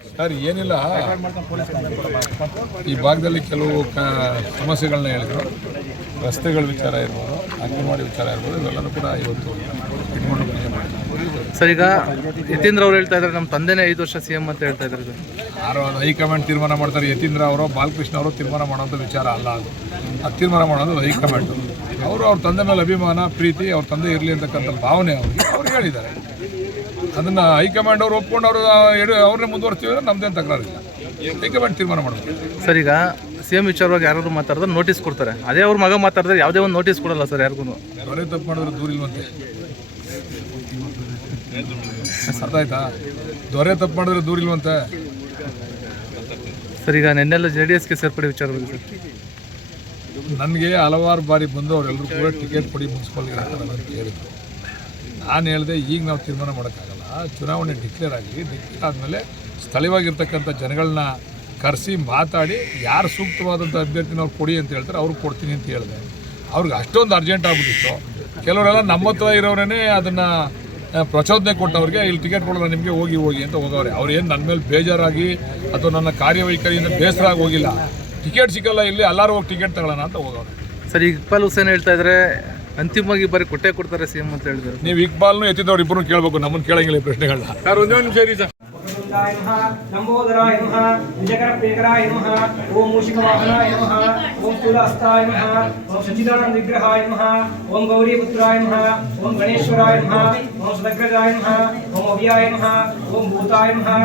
Sir ಏನಿಲ್ಲ. ಈ ಭಾಗದಲ್ಲಿ ಕೆಲವು ಕ ಸಮಸ್ಯೆಗಳನ್ನ ಹೇಳಿದ್ರು. ರಸ್ತೆಗಳ ವಿಚಾರ ಇರ್ಬೋದು ಅಂಗನವಾಡಿ ವಿಚಾರ ಇರ್ಬೋದು ಇವೆಲ್ಲನೂ ಕೂಡ ಇವತ್ತು ಇಟ್ಕೊಂಡು ಪೂಜೆ ಮಾಡಿದ್ರು ಸರ್ ಈಗ ಯತೀಂದ್ರ ಅವ್ರು ಹೇಳ್ತಾ ಇದ್ದಾರೆ ನಮ್ಮ ತಂದೆನೇ ಐದು ವರ್ಷ ಸಿ ಎಂ ಅಂತ ಹೇಳ್ತಾ ಇದ್ದಾರೆ ಸರ್. ಯಾರು ಹೈಕಮಾಂಡ್ ತೀರ್ಮಾನ ಮಾಡ್ತಾರೆ ಯತೀಂದ್ರ ಅವರು ಬಾಲಕೃಷ್ಣ ಅವರು ತೀರ್ಮಾನ ಮಾಡೋಂಥ ವಿಚಾರ ಅಲ್ಲ ಅದು. ಅದು ತೀರ್ಮಾನ ಮಾಡೋದು ಹೈಕಮಾಂಡ್. ಅವರು ಅವ್ರ ತಂದೆ ಮೇಲೆ ಅಭಿಮಾನ ಪ್ರೀತಿ ಅವ್ರ ತಂದೆ ಇರಲಿ ಅಂತಕ್ಕಂಥ ಭಾವನೆ ಅವ್ರಿಗೆ. ಅವ್ರು ಹೇಳಿದ್ದಾರೆ. ಅದನ್ನು ಹೈಕಮಾಂಡ್ ಅವರು ಒಪ್ಕೊಂಡು ಅವರು ಅವ್ರನ್ನೇ ಮುಂದುವರ್ತೀವಿ ಅಂದ್ರೆ ನಮ್ದೇನು ತಕರಾರಿಲ್ಲ. ಹೈಕಮಾಂಡ್ ತೀರ್ಮಾನ ಮಾಡಬೇಕು. ಸರ್ ಈಗ ಸಿ ಎಂ ವಿಚಾರವಾಗಿ ಯಾರಾದ್ರು ಮಾತಾಡಿದ್ರೆ ನೋಟಿಸ್ ಕೊಡ್ತಾರೆ. ಅದೇ ಅವ್ರ ಮಗ ಮಾತಾಡಿದ್ರೆ ಯಾವುದೇ ಒಂದು ನೋಟಿಸ್ ಕೊಡಲ್ಲ ಸರ್ ಯಾರಿಗೂ. ಅವರೇ ತಪ್ಪು ಮಾಡಿದ್ರೆ ದೂರ ಇಲ್ವಂತೆ. ಅರ್ಥ ಆಯ್ತಾ? ದೊರೆ ತಪ್ಪು ಮಾಡಿದ್ರೆ ದೂರ ಇಲ್ವಂತೆ. ಸರ್ ಈಗ ನೆನ್ನೆಲ್ಲ ಜೆ ಡಿ ಎಸ್ಗೆ ಸೇರ್ಪಡೆ ವಿಚಾರವಾಗಿ ಸರ್. ನನಗೆ ಹಲವಾರು ಬಾರಿ ಬಂದು ಅವರೆಲ್ಲರೂ ಕೂಡ ಟಿಕೆಟ್ ಕೊಡಿ ಮುಗಿಸ್ಕೊಳ್ಳಿ ಅಂತ ಹೇಳಿದ್ರು. ನಾನು ಹೇಳಿದೆ, ಈಗ ನಾವು ತೀರ್ಮಾನ ಮಾಡೋಕ್ಕಾಗಲ್ಲ. ಚುನಾವಣೆ ಡಿಕ್ಲೇರ್ ಆಗಿ ಡಿಕ್ಲೇರ್ ಆದಮೇಲೆ ಸ್ಥಳೀಯವಾಗಿರ್ತಕ್ಕಂಥ ಜನಗಳನ್ನ ಕರೆಸಿ ಮಾತಾಡಿ, ಯಾರು ಸೂಕ್ತವಾದಂಥ ಅಭ್ಯರ್ಥಿನ ಅವ್ರು ಕೊಡಿ ಅಂತ ಹೇಳ್ತಾರೆ, ಅವ್ರಿಗೆ ಕೊಡ್ತೀನಿ ಅಂತ ಹೇಳಿದೆ. ಅವ್ರಿಗೆ ಅಷ್ಟೊಂದು ಅರ್ಜೆಂಟ್ ಆಗಿಬಿಟ್ಟಿತ್ತು. ಕೆಲವರೆಲ್ಲ ನಮ್ಮ ಹತ್ರ ಇರೋರೇ ಅದನ್ನು ಪ್ರಚೋದನೆ ಕೊಟ್ಟವ್ರಿಗೆ, ಇಲ್ಲಿ ಟಿಕೆಟ್ ಕೊಡೋಲ್ಲ, ನಿಮಗೆ ಹೋಗಿ ಹೋಗಿ ಅಂತ ಹೋಗವ್ರೆ ಅವ್ರು ಏನು ನನ್ನ ಮೇಲೆ ಬೇಜಾರಾಗಿ ಅಥವಾ ನನ್ನ ಕಾರ್ಯವೈಖರಿಯಿಂದ ಬೇಸರ ಆಗಿ ಹೋಗಿಲ್ಲ. ಟಿಕೆಟ್ ಸಿಕ್ಕಲ್ಲ ಇಲ್ಲಿ ಎಲ್ಲರೂ ಹೋಗಿ ಟಿಕೆಟ್ ತಗೊಳ್ಳೋಣ ಅಂತ ಹೋಗೋದು ಸರ್ ಇಕ್ಬಾಲ್ ಹುಸೇನ್ ಹೇಳ್ತಾ ಇದ್ರೆ ಅಂತಿಮವಾಗಿ ಬರೀ ಕೊಟ್ಟೆ ಕೊಡ್ತಾರೆ ಸಿ ಎಂ ಅಂತ ಹೇಳಿದ್ರು. ನೀವು ಇಕ್ಬಾಲ್ನು ಎತ್ತಿದವ್ರು ಇಬ್ಬರು ಕೇಳಬೇಕು ನಮ್ಮನ್ನು ಕೇಳಂಗಿಲ್ಲ ಈ ಪ್ರಶ್ನೆಗಳನ್ನ ಸರ್ ಒಂದೇ ಒಂದು ಸೇರಿ ಸರ್. ಲಂಬೋದರಾಯ ನಮಃ ವಿಜಯಕರಪ್ರೇಕರಾಯ ನಮಃ ಓಂ ಮೂಷಿಕವಾಹನಾಯ ನಮಃ ಓಂ ಸ್ಥೂಲಹಸ್ತಾಯ ನಮಃ ಓಂ ವಿಗ್ರಹಾಯ ನಮಃ ಓಂ ಗೌರೀಪುತ್ರಾಯ ನಮಃ ಓಂ ಗಣೇಶ್ವರಾಯ ನಮಃ ಓಂ ಸದಗ್ರಜಾಯ ನಮಃ ಓಂ ಅವ್ಯಾಯ ನಮಃ ಓಂ ಭೂತಾಯ ನಮಃ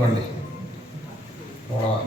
ಮಾಡಲಿ ನೋಡೋಣ